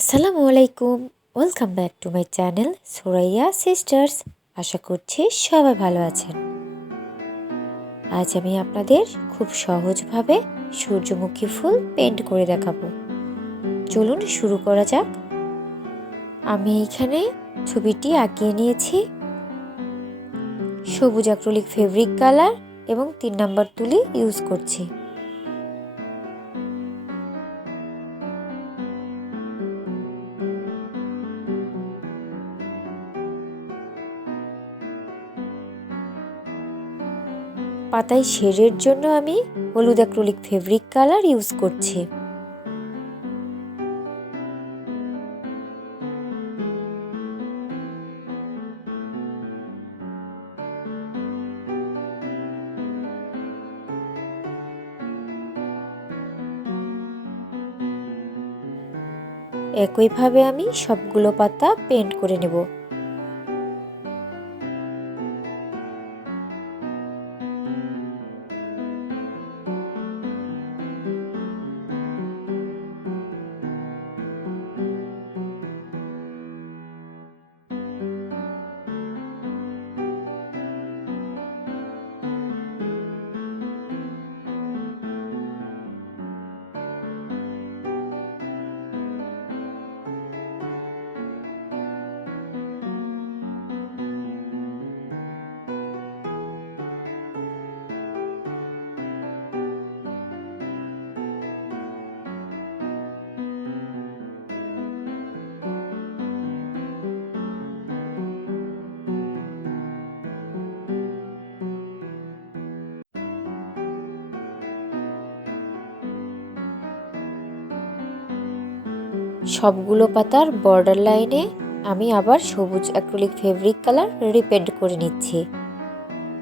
Assalamualaikum. Welcome back to my channel Suraiya sisters. আশা করছি সবাই ভালো আছেন। আজ আমি আপনাদের খুব সহজভাবে সূর্যমুখী ফুল পেন্ট করে দেখাবো। চলুন শুরু করা যাক। আমি এখানে ছবিটি আঁকিয়ে নিয়েছি। সবুজ অ্যাক্রিলিক ফেব্রিক কালার এবং 3 নাম্বার তুলি ইউজ করছি। পাতায় শেডের জন্য আমি হলুদ অ্যাক্রিলিক ফেব্রিক কালার ইউজ করছি। একইভাবে আমি সবগুলো পাতা পেন্ট করে নেব। সবগুলো পাতার বর্ডার লাইনে আমি আবার সবুজ অ্যাক্রিলিক ফেব্রিক কালার রিপেন্ট করে নিচ্ছি।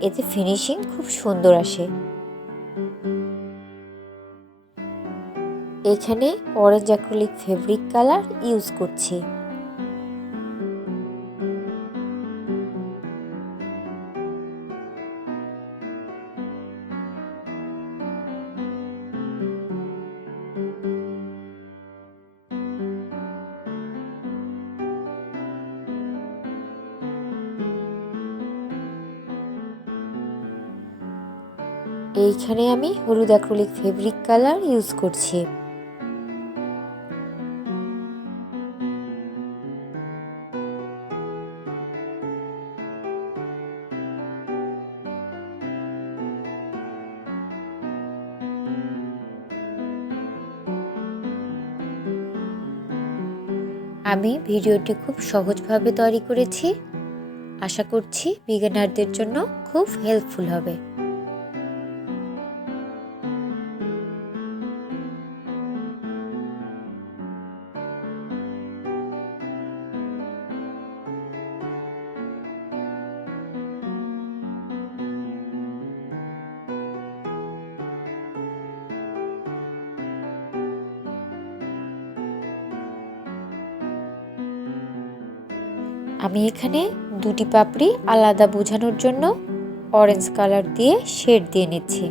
এতে ফিনিশিং খুব সুন্দর আসে। এখানে orange acrylic fabric colour use করছি। এইখানে আমি হলুদ অ্যাক্রিলিক ফেব্রিক কালার ইউজ করছি। আমি ভিডিওটি খুব সহজভাবে তৈরি করেছি। আশা করছি বিগিনারদের জন্য খুব হেল্পফুল হবে। আমি এখানে দুটি পাপড়ি আলাদা বোঝানোর জন্য অরেঞ্জ কালার দিয়ে শেড দিয়ে নিচ্ছি।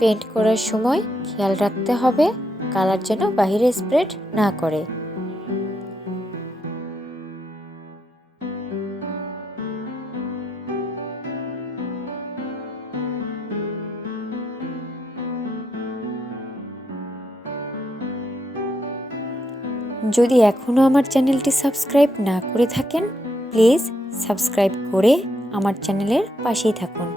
পেন্ট করার সময় খেয়াল রাখতে হবে কালার যেন বাহিরে স্প্রেড না করে। যদি এখনও আমার চ্যানেলটি সাবস্ক্রাইব না করে থাকেন, প্লিজ সাবস্ক্রাইব করে আমার চ্যানেলের পাশেই থাকুন।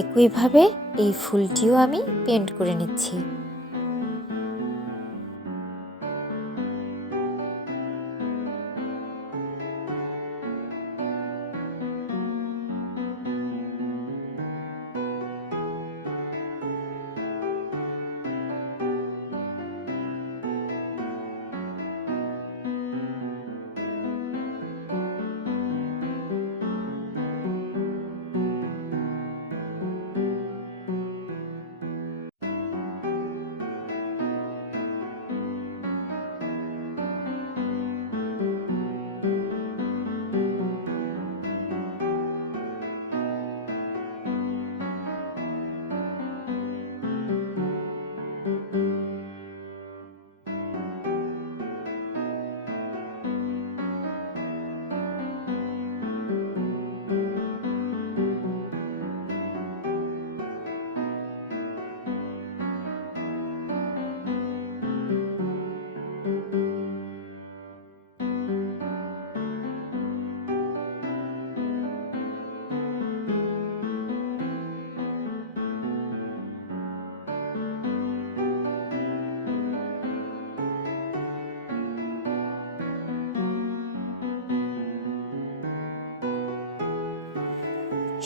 একইভাবে এই ফুলটিও আমি পেন্ট করে নিচ্ছি।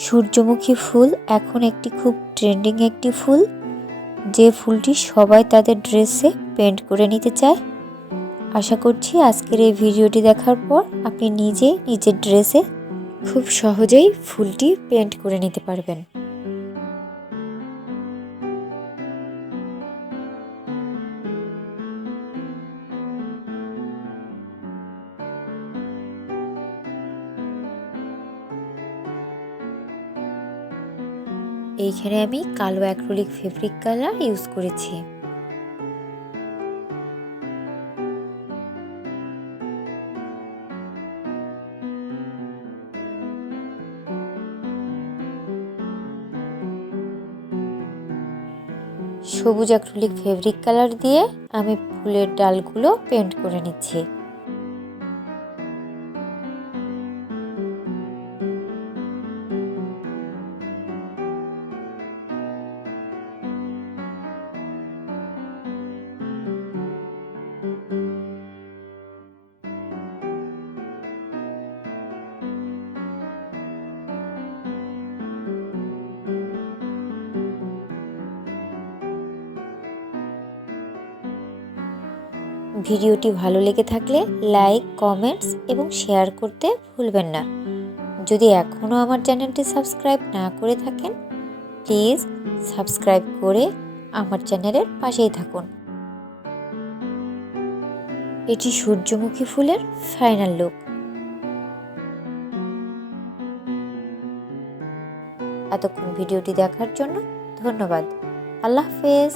সূর্যমুখী ফুল এখন একটি খুব ট্রেন্ডিং একটি ফুল, যে ফুলটি সবাই তাদের ড্রেসে পেন্ট করে নিতে চায়। আশা করছি আজকের এই ভিডিওটি দেখার পর আপনি নিজের ড্রেসে খুব সহজেই ফুলটি পেন্ট করে নিতে পারবেন। এইখানে আমি কালো অ্যাক্রিলিক ফেব্রিক কালার ইউজ করেছি। সবুজ অ্যাক্রিলিক ফেব্রিক কালার দিয়ে আমি ফুলের ডালগুলো পেন্ট করে নিচ্ছি। ভিডিওটি ভালো লেগে থাকলে লাইক, কমেন্টস এবং শেয়ার করতে ভুলবেন না। যদি এখনও আমার চ্যানেলটি সাবস্ক্রাইব না করে থাকেন, প্লিজ সাবস্ক্রাইব করে আমার চ্যানেলের পাশেই থাকুন। এটি সূর্যমুখী ফুলের ফাইনাল লুক। এতক্ষণ ভিডিওটি দেখার জন্য ধন্যবাদ। আল্লাহ হাফেজ।